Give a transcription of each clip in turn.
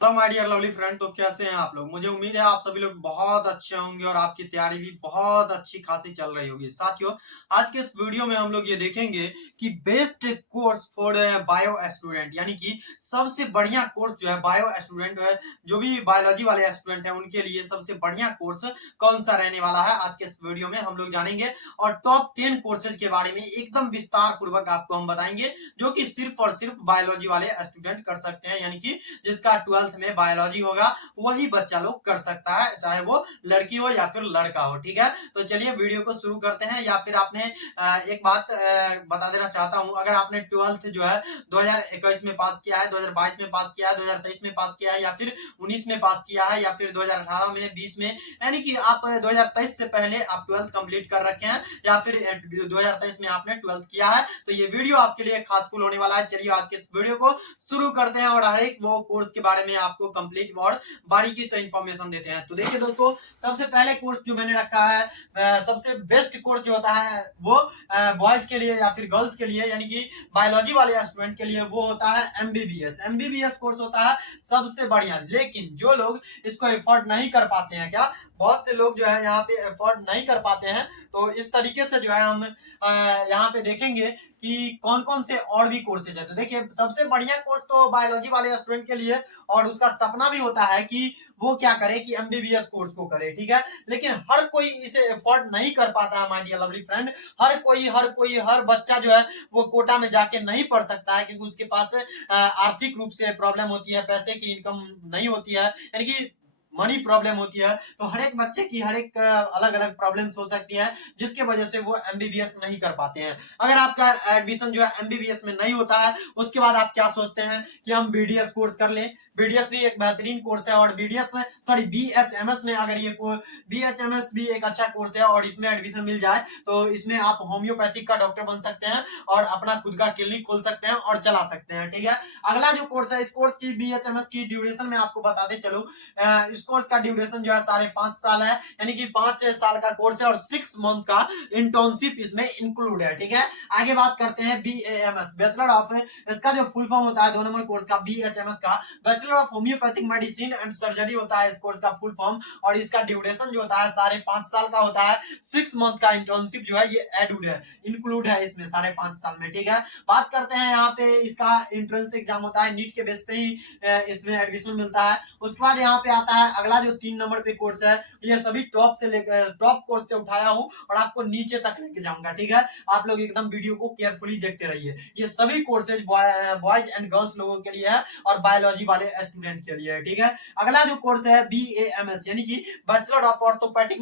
Hello my dear lovely friend. तो कैसे हैं आप लोग? मुझे उम्मीद है आप सभी लोग बहुत अच्छे होंगे और आपकी तैयारी भी बहुत अच्छी खासी चल रही होगी। साथियों, आज के इस वीडियो में हम लोग ये देखेंगे कि best course for bio student, यानी कि सबसे बढ़िया कोर्स जो है बायो स्टूडेंट है, जो भी बायोलॉजी वाले स्टूडेंट हैं उनके लिए सबसे बढ़िया कोर्स कौन सा रहने वाला है, आज के इस वीडियो में हम लोग जानेंगे। और टॉप 10 कोर्सेज के बारे में एकदम विस्तार पूर्वक आपको हम बताएंगे, जो कि सिर्फ और सिर्फ बायोलॉजी वाले स्टूडेंट कर सकते हैं, यानी कि जिसका 12th में बायोलॉजी होगा वही बच्चा लोग कर सकता है, चाहे वो लड़की हो या फिर लड़का हो। ठीक है, तो चलिए वीडियो को शुरू करते हैं। या फिर आपने एक बात बता देना चाहता हूं, अगर आपने 12th जो है 2021 में पास किया है, 2022 में पास किया है, 2023 में पास किया है, या फिर 19 में पास किया है, या फिर 2018 में, 20 में, यानी कि आप 2023 से पहले आप 12th कंप्लीट कर रखे हैं, या फिर 2023 में आपने 12th किया है, तो ये वीडियो आपके लिए खास फुल होने वाला है। चलिए आज के इस वीडियो को शुरू करते हैं और हर एक वो कोर्स के बारे में आपको कंप्लीट और बारीकी से इंफॉर्मेशन देते हैं। तो देखिए दोस्तों, सबसे पहले कोर्स जो मैंने रखा है, सबसे बेस्ट कोर्स जो होता है वो बॉयज के लिए या फिर गर्ल्स के लिए, यानी कि बायोलॉजी वाले स्टूडेंट के लिए, वो होता है एमबीबीएस। एमबीबीएस कोर्स होता है सबसे बढ़िया। लेकिन जो लोग इसको एफोर्ड नहीं कर पाते हैं, क्या बहुत से लोग जो है यहाँ पे एफोर्ड नहीं कर पाते हैं, तो इस तरीके से जो है हम यहाँ पे देखेंगे कि कौन कौन से और भी कोर्सेज है। तो देखिए, सबसे बढ़िया कोर्स तो बायोलॉजी वाले स्टूडेंट के लिए, और उसका सपना भी होता है कि वो क्या करे कि एमबीबीएस कोर्स को करे। ठीक है, लेकिन हर कोई इसे अफोर्ड नहीं कर पाता है माय डियर लवली फ्रेंड। हर बच्चा जो है वो कोटा में जाके नहीं पढ़ सकता है, क्योंकि उसके पास आर्थिक रूप से प्रॉब्लम होती है, पैसे की इनकम नहीं होती है, यानी कि मनी प्रॉब्लम होती है। तो हर एक बच्चे की हर एक अलग अलग प्रॉब्लम्स हो सकती है, जिसके वजह से वो एमबीबीएस नहीं कर पाते हैं। अगर आपका एडमिशन जो है एमबीबीएस में नहीं होता है, उसके बाद आप क्या सोचते हैं कि हम बीडीएस कोर्स कर लें। बीडीएस भी एक बेहतरीन कोर्स है, और बीडीएस सॉरी बीएचएमएस में, अगर ये बीएचएमएस भी एक अच्छा कोर्स है और इसमें एडमिशन मिल जाए तो इसमें आप होम्योपैथिक का डॉक्टर बन सकते हैं और अपना खुद का क्लिनिक खोल सकते हैं और चला सकते हैं। ठीक है, अगला जो कोर्स है, इस कोर्स की बीएचएमएस की ड्यूरेशन में आपको बताते चलो, इस कोर्स का ड्यूरेशन जो है 5.5 साल है, यानी कि 5 साल का कोर्स है, और 6 मंथ का इंटर्नशिप इसमें इंक्लूड है। ठीक है, आगे बात करते हैं बीएएमएस, बैचलर ऑफ, इसका जो फुल फॉर्म होता है 2 नंबर कोर्स का बीएचएमएस का, bachelor of homeopathic medicine and surgery होता है इस कोर्स का फुल फॉर्म, और इसका ड्यूरेशन जो होता है 5.5 साल का होता है। 6 मंथ का इंटर्नशिप जो है ये एडूड है, इंक्लूड है इसमें 5.5 साल में। ठीक है, बात करते हैं यहाँ पे, इसका एंट्रेंस एग्जाम होता है, नीट के बेस पे ही इसमें एडमिशन मिलता है। उसके बाद यहाँ पे आता है अगला जो 3 नंबर पे कोर्स है, ये सभी टॉप से लेकर टॉप कोर्स से उठाया हूँ और आपको नीचे तक लेके जाऊंगा। ठीक है, आप लोग एकदम वीडियो को केयरफुली देखते रहिए। ये सभी कोर्सेज बॉयज एंड गर्ल्स लोगों के लिए है और बायोलॉजी वाले स्टूडेंट के लिए है। ठीक है, अगला जो कोर्स है बीएएमएस, यानी कि bachelor of orthopaedic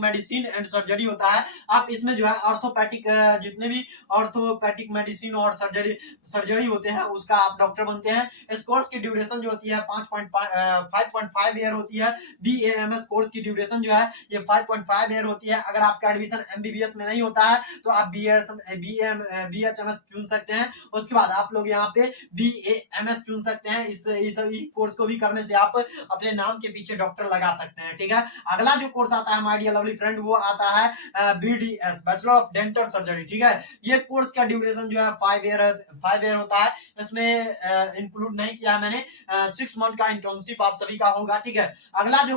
medicine and surgery होता है। आप इसमें जो है ऑर्थोपैटिक जितने भी ऑर्थोपैटिक मेडिसिन और सर्जरी होते हैं उसका आप डॉक्टर बनते हैं। इस कोर्स की ड्यूरेशन जो होती है 5.5 ईयर होती है। बीएएमएस कोर्स की ड्यूरेशन जो है ये 5.5 ईयर होती है। अगर आपका एडमिशन एमबीबीएस में नहीं होता है तो आप बीएचएमएस चुन सकते हैं। उसके बाद आप लोग यहाँ पे बीएएमएस चुन सकते हैं। इस कोर्स को भी करने से आप अपने नाम के पीछे डॉक्टर लगा सकते हैं। ठीक है, अगला जो कोर्स आता है माय डियर लवली फ्रेंड, वो आता है BDS, bachelor of dental surgery. ठीक है, ये कोर्स का ड्यूरेशन जो है 5 ईयर होता है। इसमें इंक्लूड नहीं किया मैंने, 6 मंथ का इंटर्नशिप आप सभी का होगा। ठीक है, अगला जो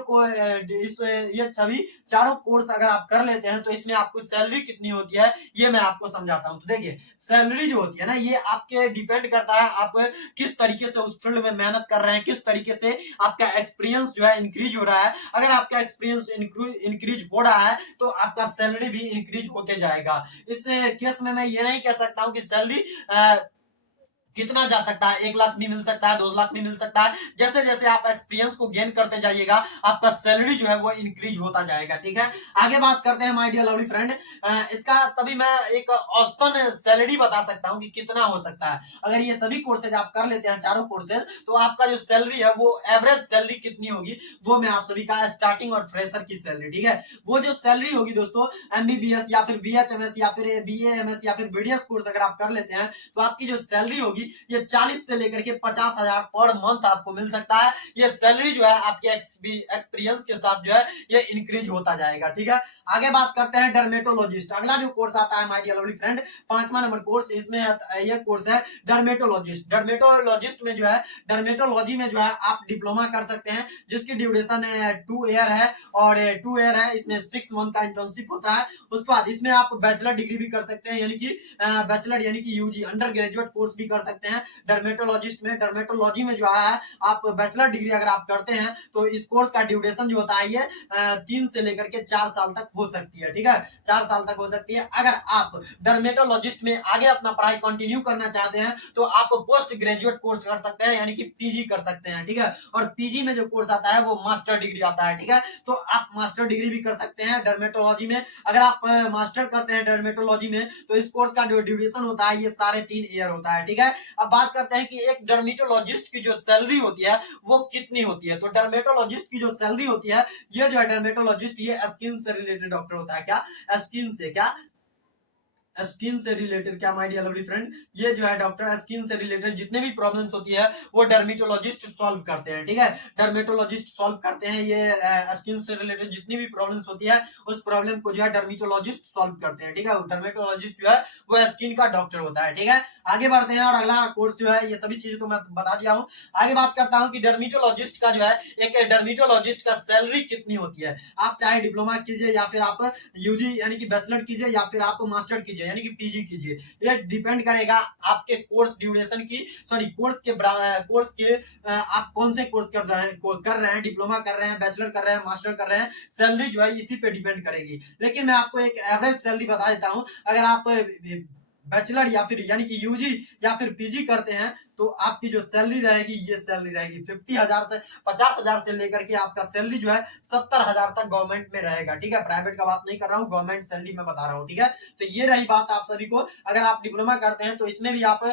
ये सभी चारों कोर्स अगर आप कर लेते हैं तो इसमें आपको सैलरी कितनी होती है ये मैं आपको समझाता हूं। तो देखिए, सैलरी जो होती है ना, ये आपके डिपेंड करता है आप किस तरीके से उस फील्ड में मेहनत कर रहे हैं, किस तरीके से आपका एक्सपीरियंस जो है इंक्रीज हो रहा है। अगर आपका एक्सपीरियंस इंक्रीज हो रहा है तो आपका सैलरी भी इंक्रीज होते जाएगा। इस केस में मैं ये नहीं कह सकता हूं कि सैलरी कितना जा सकता है, 1 लाख भी मिल सकता है, 2 लाख भी मिल सकता है। जैसे जैसे आप एक्सपीरियंस को गेन करते जाइएगा आपका सैलरी जो है वो इंक्रीज होता जाएगा। ठीक है, आगे बात करते हैं माय डियर लवली फ्रेंड, इसका तभी मैं एक औसतन सैलरी बता सकता हूं कि कितना हो सकता है। अगर ये सभी कोर्सेज आप कर लेते हैं, चारों कोर्सेज, तो आपका जो सैलरी है वो एवरेज सैलरी कितनी होगी वो मैं आप सभी का, स्टार्टिंग और फ्रेशर की सैलरी। ठीक है, वो जो सैलरी होगी दोस्तों, एमबीबीएस या फिर बीएचएमएस या फिर बीएएमएस या फिर बीडीएस कोर्स अगर आप कर लेते हैं तो आपकी जो सैलरी होगी डर्मेटोलॉजी, ये 40 से लेकर के 50,000 पर मंथ आपको मिल सकता है। ये सैलरी जो है आपके एक्सपीरियंस के साथ जो है ये इंक्रीज होता जाएगा। ठीक है, आगे बात करते हैं डर्मेटोलॉजिस्ट। अगला जो कोर्स आता है माय डियर लवली फ्रेंड, 5वां नंबर कोर्स, इसमें ये कोर्स है डर्मेटोलॉजिस्ट। डर्मेटोलॉजिस्ट में जो है, डर्मेटोलॉजी में जो है आप डिप्लोमा कर सकते हैं, जिसकी ड्यूरेशन 2 ईयर है, और 2 ईयर है, इसमें 6 मंथ का इंटर्नशिप होता है। उसके बाद इसमें आप बैचलर डिग्री भी कर सकते हैं, यानी कि बैचलर यानी कि यूजी अंडर ग्रेजुएट कोर्स भी कर सकते हैं डर्मेटोलॉजिस्ट में। डर्मेटोलॉजी में जो है आप बैचलर डिग्री अगर आप करते हैं तो इस कोर्स का ड्यूरेशन जो होता है ये 3 से लेकर के 4 साल तक हो सकती है। ठीक है, 4 साल तक हो सकती है। अगर आप डर्मेटोलॉजिस्ट में आगे अपना पढ़ाई कंटिन्यू करना चाहते हैं तो आप पोस्ट ग्रेजुएट कोर्स कर सकते हैं, यानी कि पीजी कर सकते हैं। ठीक है, और पीजी में जो कोर्स आता है वो मास्टर डिग्री आता है। ठीक है, तो आप मास्टर डिग्री भी कर सकते हैं डर्मेटोलॉजी में। अगर आप मास्टर करते हैं डर्मेटोलॉजी में तो इस कोर्स का जो ड्यूरेशन होता है ये 3.5 ईयर होता है। ठीक है, अब बात करते हैं कि एक डर्मेटोलॉजिस्ट की जो सैलरी होती है वो कितनी होती है। तो डर्मेटोलॉजिस्ट की जो सैलरी होती है, ये जो है डर्मेटोलॉजिस्ट ये स्किन से रिलेटेड डॉक्टर होता है। क्या स्किन से, क्या स्किन से रिलेटेड, क्या माय डियर लवली फ्रेंड, ये जो है डॉक्टर स्किन से रिलेटेड जितने भी प्रॉब्लम्स होती है वो डर्मेटोलॉजिस्ट सॉल्व करते हैं। ठीक है, डर्मेटोलॉजिस्ट सॉल्व करते हैं ये स्किन से रिलेटेड जितनी भी प्रॉब्लम्स होती है उस प्रॉब्लम को जो है डर्मेटोलॉजिस्ट सॉल्व करते हैं। ठीक है, डर्मेटोलॉजिस्ट जो है वो स्किन का डॉक्टर होता है। ठीक है, आगे बढ़ते हैं और अगला कोर्स जो है, ये सभी चीजें तो मैं बता दिया हूँ। आगे बात करता हूँ कि डर्मेटोलॉजिस्ट का जो है, एक डर्मेटोलॉजिस्ट का सैलरी कितनी होती है। आप चाहे डिप्लोमा कीजिए या फिर आप यूजी यानी कि बैचलर कीजिए या फिर आप मास्टर कीजिए यानी कि पीजी कीजिए, ये डिपेंड करेगा आपके कोर्स ड्यूरेशन की, सॉरी कोर्स के आप कौन से कोर्स कर रहे हैं, डिप्लोमा कर रहे हैं, बैचलर कर रहे हैं, मास्टर कर रहे हैं, सैलरी जो है इसी पे डिपेंड करेगी। लेकिन मैं आपको एक एवरेज सैलरी बता देता हूं। अगर आप बैचलर या फिर यानी कि यूजी या फिर पीजी करते हैं तो आपकी जो सैलरी रहेगी ये सैलरी रहेगी 50,000 से 50,000 से लेकर के आपका सैलरी जो है 70,000 तक गवर्नमेंट में रहेगा। ठीक है, प्राइवेट का बात नहीं कर रहा हूँ, गवर्नमेंट सैलरी में बता रहा हूँ। ठीक है, तो ये रही बात आप सभी को। अगर आप डिप्लोमा करते हैं तो इसमें भी आप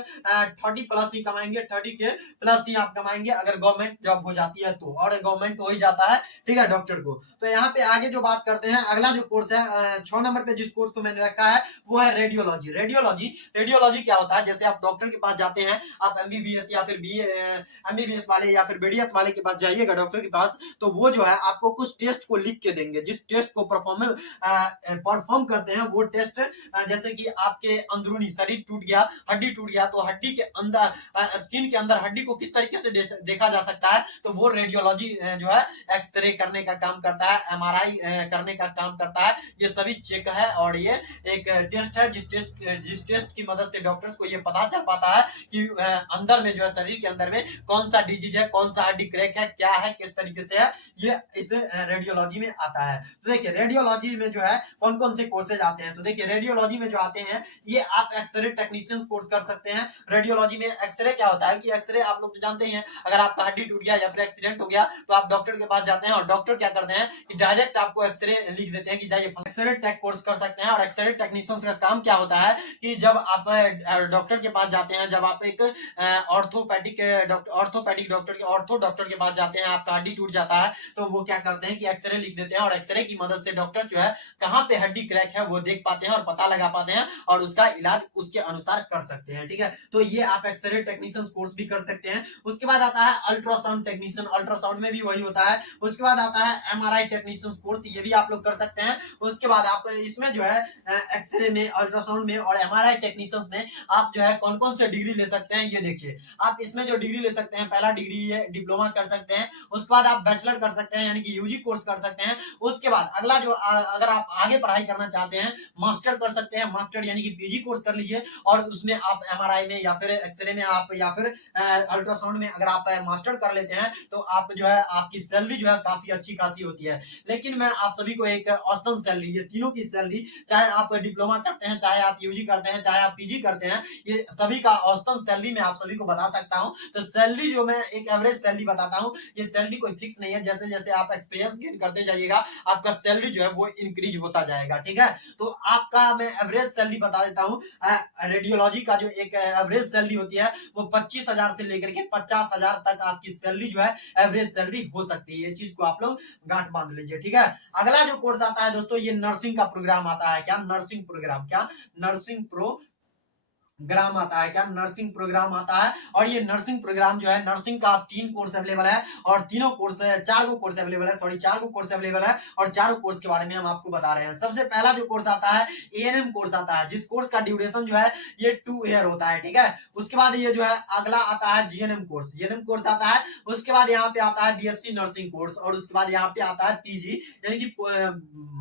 30 प्लस ही कमाएंगे, 30 के प्लस ही आप कमाएंगे अगर गवर्नमेंट जॉब हो जाती है तो, और गवर्नमेंट हो ही जाता है। ठीक है, डॉक्टर को। तो यहाँ पे आगे जो बात करते हैं, अगला जो कोर्स है 6 नंबर पे जिस कोर्स को मैंने रखा है वो है रेडियोलॉजी। रेडियोलॉजी क्या होता है, जैसे आप डॉक्टर के पास जाते हैं, आप एमबीबीएस या फिर एमबीबीएस वाले या फिर बीडीएस वाले के पास जाइएगा डॉक्टर के पास, तो वो जो है आपको कुछ टेस्ट को लिख के देंगे। जिस टेस्ट को परफॉर्म करते हैं वो टेस्ट, जैसे कि आपके अंदरूनी शरीर टूट गया, हड्डी टूट गया, तो हड्डी के अंदर, स्किन के अंदर हड्डी को किस तरीके से देखा जा सकता है, तो वो रेडियोलॉजी जो है एक्सरे करने का काम करता है, एमआरआई करने का काम करता है। ये सभी चेक है और ये एक टेस्ट है जिस टेस्ट की मदद से डॉक्टर्स को ये पता चल पाता है कि अंदर में जो है, शरीर के अंदर में कौन सा डिजीज है, कौन सा हड्डी क्रैक है, क्या है, किस तरीके से है, ये इस रेडियोलॉजी में आता है। तो देखिए रेडियोलॉजी में जो है कौन कौन से कोर्सेज आते हैं, तो देखिए रेडियोलॉजी में जो आते हैं ये आप एक्सरे टेक्नीशियन कोर्स कर सकते हैं। रेडियोलॉजी में एक्सरे क्या होता है कि एक्सरे आप लोग तो जानते ही हैं, अगर आपका हड्डी टूट गया या फिर एक्सीडेंट हो गया तो आप डॉक्टर के पास जाते हैं और डॉक्टर क्या करते हैं कि डायरेक्ट आपको एक्सरे लिख देते हैं कि जाइए एक्सरे टेक कोर्स कर सकते हैं। और एक्सरे टेक्नीशियन का काम क्या होता है कि जब आप डॉक्टर के पास जाते हैं, जब आप एक ऑर्थोपैडिक डॉक्टर के पास जाते हैं, आपका हड्डी टूट जाता है तो वो क्या करते हैं कि एक्सरे लिख देते हैं और एक्सरे की मदद से डॉक्टर जो है कहां पे हड्डी क्रैक है वो देख पाते हैं और पता लगा पाते हैं और उसका इलाज उसके अनुसार कर सकते हैं। ठीक है, तो ये आप एक्सरे टेक्नीशियन कोर्स भी कर सकते हैं। उसके बाद आता है अल्ट्रासाउंड टेक्नीशियन, अल्ट्रासाउंड में भी वही होता है। उसके बाद आता है एमआरआई टेक्नीशियन कोर्स, ये भी आप लोग कर सकते हैं। उसके बाद आप इसमें जो है एक्सरे में, अल्ट्रासाउंड में और एमआरआई टेक्नीशियन में आप जो है कौन कौन से डिग्री ले सकते हैं ये देखिए। आप इसमें जो डिग्री ले सकते हैं, पहला डिग्री है डिप्लोमा कर सकते हैं, उसके बाद आप बैचलर कर सकते हैं यानी कि यूजी कोर्स कर सकते हैं। उसके बाद अगला जो अगर आप आगे पढ़ाई करना चाहते हैं मास्टर कर सकते हैं, मास्टर यानी कि पीजी कोर्स कर लीजिए और उसमें आप एमआरआई में या फिर एक्सरे में आप या फिर अल्ट्रासाउंड में अगर आप मास्टर कर लेते हैं तो आप जो है आपकी सैलरी जो है काफी अच्छी खासी होती है। लेकिन मैं आप सभी को एक औसतन सैलरी, ये तीनों की सैलरी, चाहे आप डिप्लोमा करते हैं, चाहे आप यूजी करते हैं, चाहे आप पीजी करते हैं, ये सभी का औसतन सैलरी मैं आप सभी को बता सकता हूं। तो सैलरी जो मैं एक एवरेज सैलरी बताता हूं, ये सैलरी कोई फिक्स नहीं है, जैसे जैसे आप एक्सपीरियंस गेन करते जाइएगा आपका सैलरी जो है वो इंक्रीज होता जाएगा। ठीक है, तो आपका मैं एवरेज सैलरी बता देता हूं। रेडियोलॉजी का जो एक एवरेज सैलरी होती है वो 25,000 से लेकर के 50,000 तक आपकी सैलरी जो है एवरेज सैलरी हो सकती है। ये चीज को आप लोग गांठ बांध लीजिए। ठीक है, अगला जो कोर्स आता है दोस्तों, ये नर्सिंग का प्रोग्राम आता है। क्या नर्सिंग प्रोग्राम, क्या नर्सिंग ग्राम आता है, क्या नर्सिंग प्रोग्राम आता है। और ये नर्सिंग प्रोग्राम जो है, नर्सिंग का 3 कोर्स अवेलेबल है और तीनों कोर्स 4 गो कोर्स अवेलेबल है, सॉरी 4 गो कोर्स अवेलेबल है और चारों कोर्स के बारे में हम आपको बता रहे हैं। सबसे पहला जो कोर्स आता है एएनएम कोर्स आता है, जिस कोर्स का ड्यूरेशन जो है ये 2 ईयर होता है, ठीक है। उसके बाद ये जो है अगला आता है जीएनएम कोर्स, जीएनएम कोर्स आता है। उसके बाद यहाँ पे आता है बीएससी नर्सिंग कोर्स और उसके बाद यहाँ पे आता है पीजी, यानी कि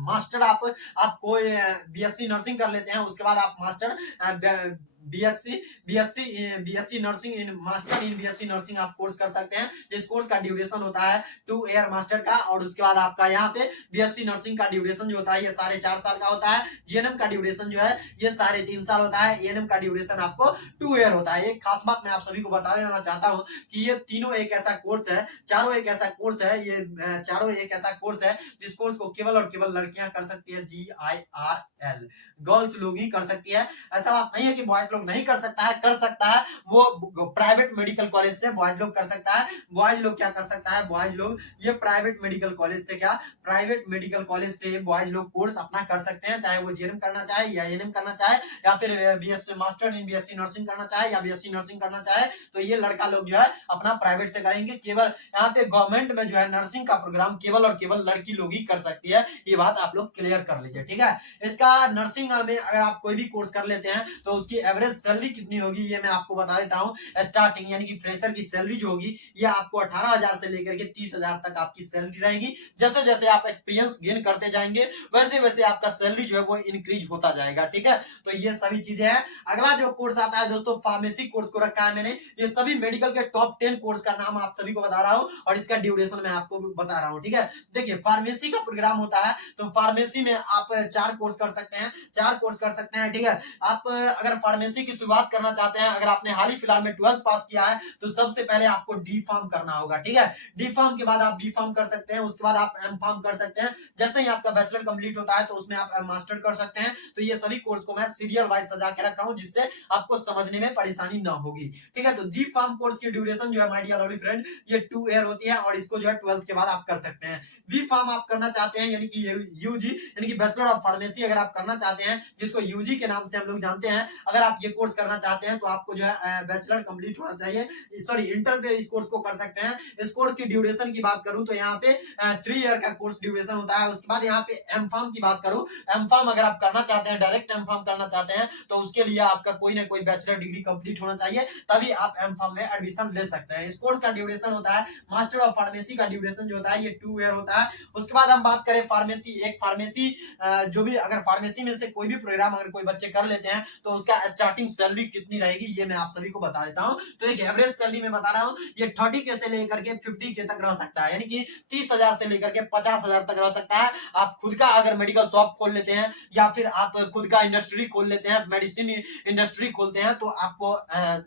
मास्टर आप कोई बीएससी नर्सिंग कर लेते हैं, उसके बाद आप master BSc BSc BSc nursing in master in BSc nursing आप कोर्स कर सकते हैं। इस कोर्स का ड्यूरेशन होता है 2 ईयर मास्टर का और उसके बाद आपका यहाँ पे बीएससी नर्सिंग का ड्यूरेशन जो होता है ये 4.5 साल का होता है। जीएनएम का ड्यूरेशन जो है ये 3.5 साल होता है। एएनएम का ड्यूरेशन आपको 2 ईयर होता है। एक खास बात मैं आप सभी को बता देना चाहता हूँ कि ये तीनों एक ऐसा कोर्स है, चारों एक ऐसा कोर्स है, ये चारों एक ऐसा कोर्स है जिस कोर्स को केवल और केवल लड़कियां कर सकती है। GIRL, गर्ल्स लोग ही कर सकती है। ऐसा बात नहीं है कि बॉयज लोग नहीं कर सकता है, कर सकता है। वो प्राइवेट मेडिकल कॉलेज से बॉयज लोग कर सकता है। बॉयज लोग क्या कर सकता है, बॉयज लोग ये प्राइवेट मेडिकल कॉलेज से क्या प्राइवेट मेडिकल कॉलेज से बॉयज लोग कोर्स अपना कर सकते हैं, चाहे वो जीएनएम करना चाहे या एएनएम करना चाहे या फिर BSc master in BSc nursing करना चाहे या बीएससी नर्सिंग करना चाहे, तो ये लड़का लोग जो है अपना प्राइवेट से करेंगे। केवल यहाँ पे गवर्नमेंट में जो है नर्सिंग का प्रोग्राम केवल और केवल लड़की लोग ही कर सकती है। ये बात आप लोग क्लियर कर लीजिए, ठीक है। इसका नर्सिंग में अगर आप कोई भी कोर्स कर लेते हैं तो उसकी एवरेज सैलरी कितनी होगी ये मैं आपको बता देता हूं। स्टार्टिंग यानी कि फ्रेशर की सैलरी जो होगी ये आपको 18,000 से लेकर के 30,000 तक आपकी सैलरी रहेगी। जैसे जैसे आप एक्सपीरियंस गेन करते जाएंगे वैसे वैसे आपका सैलरी जो है वो इंक्रीज होता जाएगा, ठीक है। तो ये सभी चीजें हैं। अगला जो कोर्स आता है दोस्तों, फार्मेसी कोर्स को रखा है मैंने। ये सभी मेडिकल के टॉप 10 कोर्स का नाम आप सभी को बता रहा हूं और इसका ड्यूरेशन मैं आपको बता रहा हूं, ठीक है। देखिए फार्मेसी का प्रोग्राम होता है तो फार्मेसी में आप 4 कोर्स कर सकते हैं, 4 कोर्स कर सकते हैं, ठीक है। आप अगर फार्मेसी की शुरुआत करना चाहते हैं, अगर आपने हाल ही फिलहाल में 12th पास किया है तो सबसे पहले आपको डी फार्म करना होगा, ठीक है। डी फार्म के बाद आप बी फार्म कर सकते हैं, उसके बाद आप एम फार्म कर सकते हैं। जैसे ही आपका बैचलर कंप्लीट होता है तो उसमें आप मास्टर कर सकते हैं। तो ये सभी कोर्स को मैं सीरियल वाइज सजा के रखा हूं जिससे आपको समझने में परेशानी ना होगी, ठीक है। तो डी फार्म कोर्स की ड्यूरेशन जो है माय डियर लवली फ्रेंड ये 2 ईयर होती है और इसको जो है 12th के बाद आप कर सकते हैं। बी फार्म आप करना चाहते हैं यानी कि यूजी यानी कि बैचलर ऑफ फार्मेसी अगर आप करना चाहते हैं, जिसको यूजी के नाम से हम लोग जानते हैं, अगर आप ये कोर्स करना चाहते हैं तो आपको जो है बैचलर कंप्लीट होना चाहिए, सॉरी इंटर पे इस कोर्स को कर सकते हैं। इस कोर्स की ड्यूरेशन की बात करूं तो यहाँ पे 3 ईयर का कोर्स ड्यूरेशन होता है। उसके बाद यहाँ पे एम फार्म की बात करूं, एम फार्म अगर आप करना चाहते हैं, डायरेक्ट एम फार्म करना चाहते हैं तो उसके लिए आपका कोई ना कोई बैचलर डिग्री कंप्लीट होना चाहिए, तभी आप एम फार्म में एडमिशन ले सकते हैं। इस कोर्स का ड्यूरेशन होता है, मास्टर ऑफ फार्मेसी का ड्यूरेशन जो होता है ये 2 ईयर होता है। उसके बाद हम बात करें फार्मेसी, एक फार्मेसी जो भी अगर फार्मेसी में से कोई भी प्रोग्राम अगर कोई बच्चे कर लेते हैं तो उसका स्टार्टिंग सैलरी कितनी रहेगी ये मैं आप सभी को बता देता हूं। तो एक एवरेज सैलरी में बता रहा हूं, ये 30K से लेकर के 50K तक रह सकता है, यानी कि 30,000 से लेकर के 50,000 तक रह सकता है। आप खुद का अगर मेडिकल शॉप खोल लेते हैं या फिर आप खुद का इंडस्ट्री खोल लेते हैं, मेडिसिन इंडस्ट्री खोलते हैं तो आपको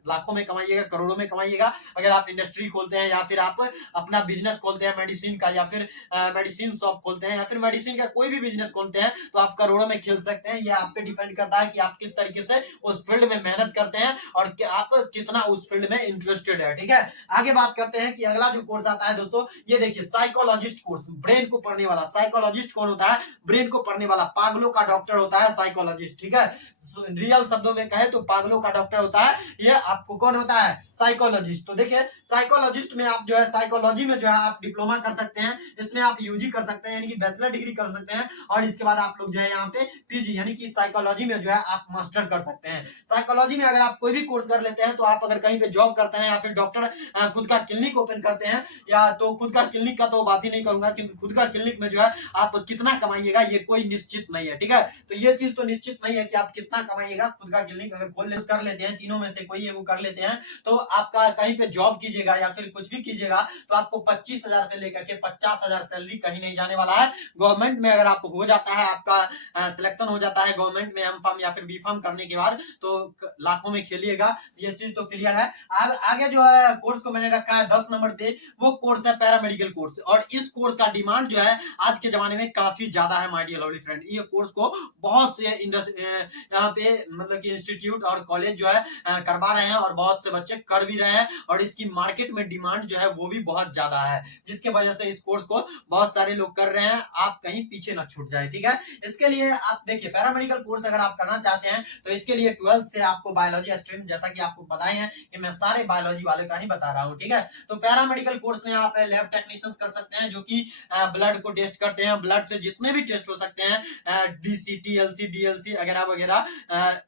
लाखों में कमाइएगा, करोड़ों में कमाइएगा। अगर आप इंडस्ट्री खोलते हैं या फिर आप अपना बिजनेस खोलते हैं मेडिसिन का या फिर मेडिसिन शॉप खोलते हैं या फिर मेडिसिन का कोई भी बिजनेस खोलते हैं तो आप करोड़ों में खेल सकते हैं। ये आप पे डिपेंड करता है कि आप किस तरीके से उस फील्ड में मेहनत करते हैं और आप कितना उस फील्ड में इंटरेस्टेड है, ठीक है। आगे बात करते हैं कि अगला जो कोर्स आता है दोस्तों, ये देखिए साइकोलॉजिस्ट कोर्स, ब्रेन को पढ़ने वाला। साइकोलॉजिस्ट कौन होता है? ब्रेन को पढ़ने वाला, पागलों का डॉक्टर होता है साइकोलॉजिस्ट, ठीक है। रियल शब्दों में कहे तो पागलों का डॉक्टर होता है। ये आपको कौन होता है? साइकोलॉजिस्ट। तो देखिए साइकोलॉजिस्ट में आप जो है साइकोलॉजी में जो है आप डिप्लोमा कर सकते हैं, इसमें आप यूजी कर सकते हैं यानी कि बैचलर डिग्री कर सकते हैं और इसके बाद आप लोग जो है यहाँ पे पीजी यानी कि साइकोलॉजी में जो है आप मास्टर कर सकते हैं। साइकोलॉजी में अगर आप कोई भी कोर्स कर लेते हैं तो आप अगर कहीं पे जॉब करते हैं या फिर डॉक्टर खुद का क्लिनिक ओपन करते हैं, या तो खुद का क्लिनिक का तो बात ही नहीं करूंगा क्योंकि खुद का क्लिनिक में जो है आप कितना कमाइएगा ये कोई निश्चित नहीं है, ठीक है। तो ये चीज तो निश्चित नहीं है कि आप कितना कमाइएगा। खुद का क्लिनिक अगर खोल कर लेते हैं, तीनों में से कोई एगो कर लेते हैं तो आपका कहीं पे जॉब कीजिएगा या फिर कुछ भी कीजिएगा तो आपको 25,000 से लेकर के 50,000 सैलरी कहीं नहीं जाने वाला है। गवर्नमेंट में अगर आपको हो जाता है, आपका सिलेक्शन हो जाता है गवर्नमेंट में एम फार्म या फिर बी फार्म करने के बाद तो लाखों में खेलिएगा, ये चीज तो क्लियर है। अब आगे जो है कोर्स को मैंने रखा है 10 नंबर पे, वो कोर्स है पैरामेडिकल कोर्स और इस कोर्स का डिमांड जो है आज के जमाने में काफी ज्यादा है माय डियर लवली फ्रेंड। ये कोर्स को बहुत से यहाँ पे मतलब कि इंस्टीट्यूट और कॉलेज जो है करवा रहे हैं और बहुत से बच्चे कर भी रहे हैं और इसकी मार्केट में डिमांड जो है वो भी बहुत ज्यादा है, जिसके वजह से इस कोर्स को बहुत सारे लोग कर रहे हैं। आप कहीं पीछे ना छूट जाए, ठीक है। इसके लिए आप देखिए पैरामेडिकल कोर्स अगर आप करना चाहते हैं तो इसके लिए 12th अलग से आपको बायोलॉजी स्ट्रीम, जैसा कि आपको बताए हैं कि मैं सारे बायोलॉजी वाले का ही बता रहा हूँ, ठीक है। तो पैरामेडिकल कोर्स में आप लैब टेक्नीशियंस कर सकते हैं, जो कि ब्लड को टेस्ट करते हैं, ब्लड से जितने भी टेस्ट हो सकते हैं, डीसीटी, एलसी, डीएलसी वगैरह वगैरह,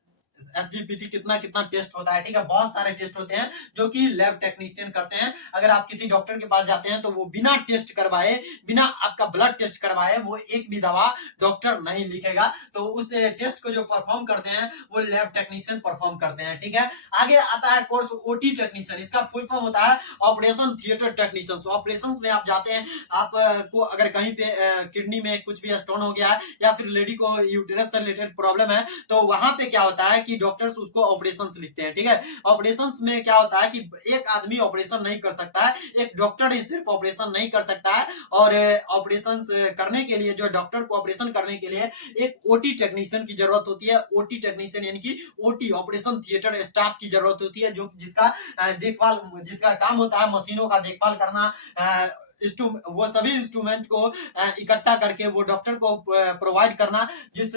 एसजीपीटी, कितना कितना टेस्ट होता है, ठीक है। बहुत सारे टेस्ट होते हैं जो कि लैब टेक्नीशियन करते हैं। अगर आप किसी डॉक्टर के पास जाते हैं तो वो बिना टेस्ट करवाए, बिना आपका ब्लड टेस्ट करवाए वो एक भी दवा डॉक्टर नहीं लिखेगा। तो उस टेस्ट को जो परफॉर्म करते हैं वो लैब टेक्नीशियन परफॉर्म करते हैं, ठीक है। आगे आता है कोर्स ओटी टेक्नीशियन। इसका फुल फॉर्म होता है ऑपरेशन थिएटर टेक्नीशियन। ऑपरेशन में आप जाते हैं, आपको अगर कहीं पे किडनी में कुछ भी स्टोन हो गया है या फिर लेडी को यूटेरस से रिलेटेड प्रॉब्लम है, तो वहां पे क्या होता है कि डॉक्टर्स उसको ऑपरेशंस लिखते हैं, ठीक है। ऑपरेशंस में क्या होता है कि एक आदमी ऑपरेशन नहीं कर सकता है, एक डॉक्टर ही सिर्फ ऑपरेशन नहीं कर सकता है। और ऑपरेशंस करने के लिए, जो डॉक्टर को ऑपरेशन करने के लिए एक ओटी टेक्नीशियन की जरूरत होती है। ओटी टेक्नीशियन यानी कि ओटी, ऑपरेशन थिएटर स्टाफ की जरूरत होती है, जो जिसका देखभाल, जिसका काम होता है मशीनों का देखभाल करना, वो सभी इंस्ट्रूमेंट को इकट्ठा करके वो डॉक्टर को प्रोवाइड करना, जिस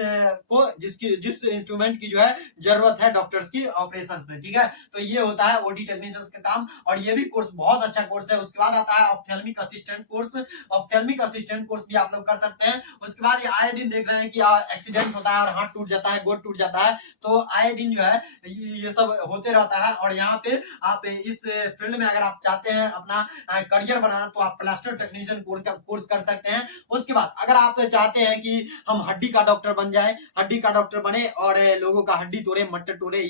इंस्ट्रूमेंट की जो है जरूरत है डॉक्टर्स की ऑपरेशन में, ठीक है। तो ये होता है ओटी टेक्नीशियंस का काम, और ये भी कोर्स बहुत अच्छा कोर्स है। उसके बाद आता है ophthalmic assistant course. Ophthalmic assistant course भी आप लोग कर सकते हैं। उसके बाद ये आए दिन देख रहे हैं कि एक्सीडेंट होता है और हाथ टूट जाता है, गोड़ टूट जाता है, तो आए दिन जो है ये सब होते रहता है। और यहाँ पे आप इस फील्ड में अगर आप चाहते हैं अपना करियर बनाना, तो आप प्लास्टर टेक्नीशियन कोर्स कर सकते हैं। उसके बाद अगर आप चाहते हैं कि हम हड्डी का डॉक्टर बन जाए, हड्डी का डॉक्टर बने और लोगों का हड्डी तोड़े, मट्टे तोड़े,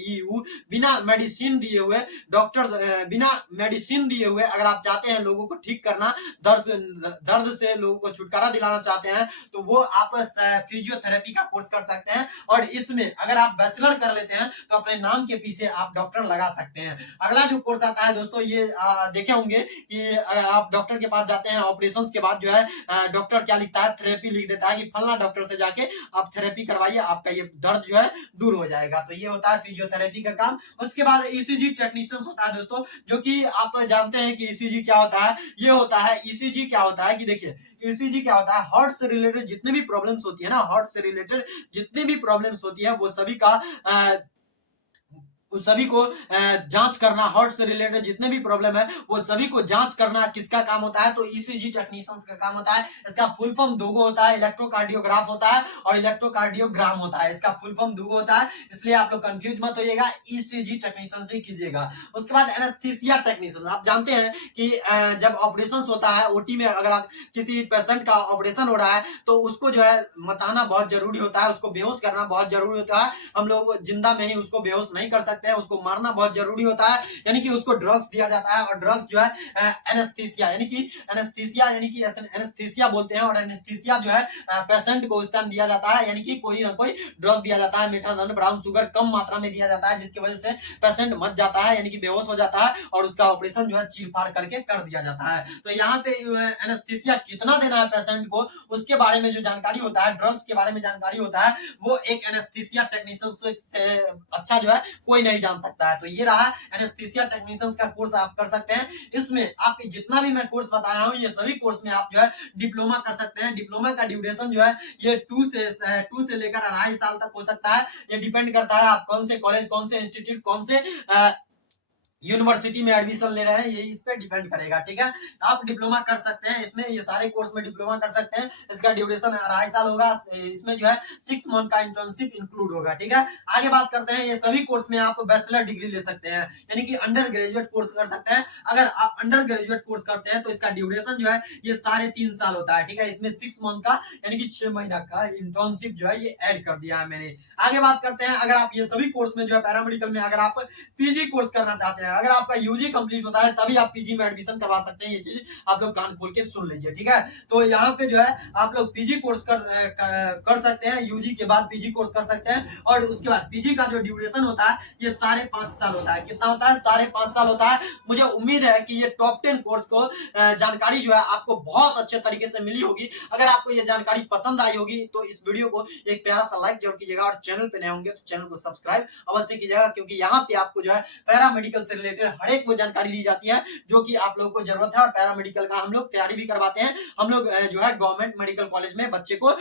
बिना मेडिसिन दिए हुए, डॉक्टर्स बिना मेडिसिन दिए हुए अगर आप चाहते हैं लोगों को ठीक करना, दर्द से लोगों को छुटकारा दिलाना चाहते हैं, तो वो आप फिजियोथेरेपी का कोर्स कर सकते हैं। और इसमें अगर आप बैचलर कर लेते हैं तो अपने नाम के पीछे आप डॉक्टर लगा सकते हैं। अगला जो कोर्स आता है दोस्तों, ये देखे होंगे कि आप डॉक्टर के पास जाते हैं, ऑपरेशन के बाद जो है डॉक्टर क्या लिखता है, थेरेपी लिख देता है कि फलना डॉक्टर से जाके आप थेरेपी करवाइए, आपका ये दर्द जो है दूर हो जाएगा। तो ये होता है फिजियोथेरेपी का काम। उसके बाद ईसीजी टेक्नीशियन होता है दोस्तों, जो कि आप जानते हैं कि ईसीजी क्या होता है। ये होता है ईसीजी क्या होता है कि देखिए, ईसीजी क्या होता है, हार्ट से रिलेटेड जितने भी प्रॉब्लम्स होती है ना, हार्ट से रिलेटेड जितनी भी प्रॉब्लम्स होती है वो सभी का उस सभी को जांच करना, हार्ट से रिलेटेड जितने भी प्रॉब्लम है वो सभी को जांच करना किसका काम होता है, तो ईसीजी टेक्नीशियंस का काम होता है। इसका फुल फॉर्म दोगो होता है, इलेक्ट्रोकार्डियोग्राफ होता है और इलेक्ट्रोकार्डियोग्राम होता है। इसका फुल फॉर्म दोगो होता है, इसलिए आप लोग कंफ्यूज मत होइएगा, ईसीजी टेक्नीशियन से कीजिएगा। उसके बाद एनेस्थीसिया टेक्नीशियन, आप जानते हैं कि जब ऑपरेशन होता है ओटी में, अगर आप किसी पेशेंट का ऑपरेशन हो रहा है तो उसको जो है मताना बहुत जरूरी होता है, उसको बेहोश करना बहुत जरूरी होता है। हम लोग जिंदा में ही उसको बेहोश नहीं कर सकते हैं, उसको मारना बहुत जरूरी होता है, यानी कि उसको ड्रग्स दिया जाता है। और ड्रग्स जो है एनेस्थीसिया यानी कि एनेस्थीसिया बोलते हैं। और एनेस्थीसिया जो है पेशेंट को उस टाइम दिया जाता है, यानी कि कोई ना कोई ड्रग दिया जाता है, मेथाडोन, ब्राउन शुगर कम मात्रा में दिया जाता है, जिसकी वजह से पेशेंट मर जाता है, यानी कि बेहोश हो जाता है और उसका ऑपरेशन जो है चीर-फाड़ करके कर दिया जाता है। तो यहाँ पे एनेस्थीसिया कितना देना है पेशेंट को, उसके बारे में जो जानकारी होता है, ड्रग्स के बारे में जानकारी होता है, वो एक एनेस्थीसिया टेक्नीशियन से अच्छा जो है कोई नहीं जान सकता है। तो ये रहा एनेस्थीसिया टेक्नीशियंस का कोर्स आप कर सकते हैं। इसमें आप जितना भी मैं कोर्स बताया हूं, ये सभी कोर्स में आप जो है डिप्लोमा कर सकते हैं। डिप्लोमा का ड्यूरेशन जो है ये 2 से लेकर 2.5 साल तक हो सकता है। ये डिपेंड करता है आप कौन से कॉलेज, कौन से इंस्टीट्यूट, कौन से यूनिवर्सिटी में एडमिशन ले रहे हैं, ये इस पे डिपेंड करेगा, ठीक है। आप डिप्लोमा कर सकते हैं, इसमें ये सारे कोर्स में डिप्लोमा कर सकते हैं। इसका ड्यूरेशन 2.5 साल होगा, इसमें जो है 6 मंथ का इंटर्नशिप इंक्लूड होगा, ठीक है। आगे बात करते हैं, ये सभी कोर्स में आप बैचलर डिग्री ले सकते हैं, यानी कि अंडर ग्रेजुएट कोर्स कर सकते हैं। अगर आप अंडर ग्रेजुएट कोर्स करते हैं तो इसका ड्यूरेशन जो है ये 3.5 साल होता है, ठीक है। इसमें 6 मंथ का यानी कि 6 महीना का इंटर्नशिप जो है ये ऐड कर दिया है मैंने। आगे बात करते हैं, अगर आप ये सभी कोर्स में जो है पैरामेडिकल में अगर आप पीजी कोर्स करना चाहते हैं, अगर आपका यूजी कंप्लीट होता है तभी आप पीजी में एडमिशन करवा सकते हैं। ये चीज आप लोग कान खोल के सुन लीजिए, ठीक है। तो यहाँ पे जो है आप लोग पीजी कोर्स कर सकते हैं, यूजी के बाद पीजी कोर्स कर सकते हैं। और उसके बाद पीजी का जो ड्यूरेशन होता है ये 5.5 साल होता है। कितना होता है? 5.5 साल होता है। मुझे उम्मीद है कि ये टॉप 10 कोर्स को जानकारी जो है आपको बहुत अच्छे तरीके से मिली होगी। अगर आपको ये जानकारी पसंद आई होगी तो इस वीडियो को एक प्यारा सा लाइक जरूर कीजिएगा, और चैनल पे नए होंगे तो चैनल को सब्सक्राइब अवश्य कीजिएगा, क्योंकि यहाँ पे आपको जो है पैरामेडिकल से रिलेटेड हर एक वो जानकारी ली जाती है जो कि आप लोगों को जरूरत है। और पैरामेडिकल का हम लोग तैयारी भी करवाते हैं। हम लोग जो है गवर्नमेंट मेडिकल कॉलेज में बच्चे को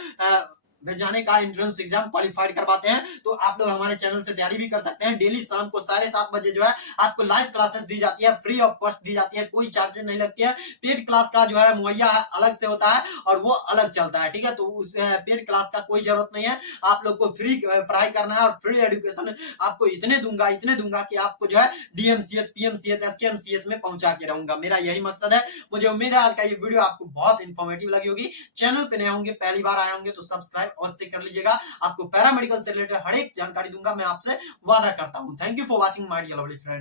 जाने का एंट्रेंस एग्जाम क्वालिफाइड करवाते हैं, तो आप लोग हमारे चैनल से तैयारी भी कर सकते हैं। डेली शाम को 7:30 बजे जो है आपको लाइव क्लासेस दी जाती है, फ्री ऑफ कॉस्ट दी जाती है, कोई चार्जेस नहीं लगती है। पेड क्लास का जो है मुहैया अलग से होता है और वो अलग चलता है, ठीक है। तो उस पेड क्लास का कोई जरूरत नहीं है, आप लोग को फ्री पढ़ाई करना है और फ्री एजुकेशन आपको इतने दूंगा कि आपको जो है डीएमसीएच, पीएमसीएच, एसकेएमसीएच में पहुंचा के रहूंगा। मेरा यही मकसद है। मुझे उम्मीद है आज का ये वीडियो आपको बहुत इंफॉर्मेटिव लगी होगी। चैनल पे नए होंगे, पहली बार आए होंगे तो सब्सक्राइब अवश्य कर लीजिएगा। आपको पैरामेडिकल से रिलेटेड हर एक जानकारी दूंगा, मैं आपसे वादा करता हूं। Thank you for watching my dear lovely friend.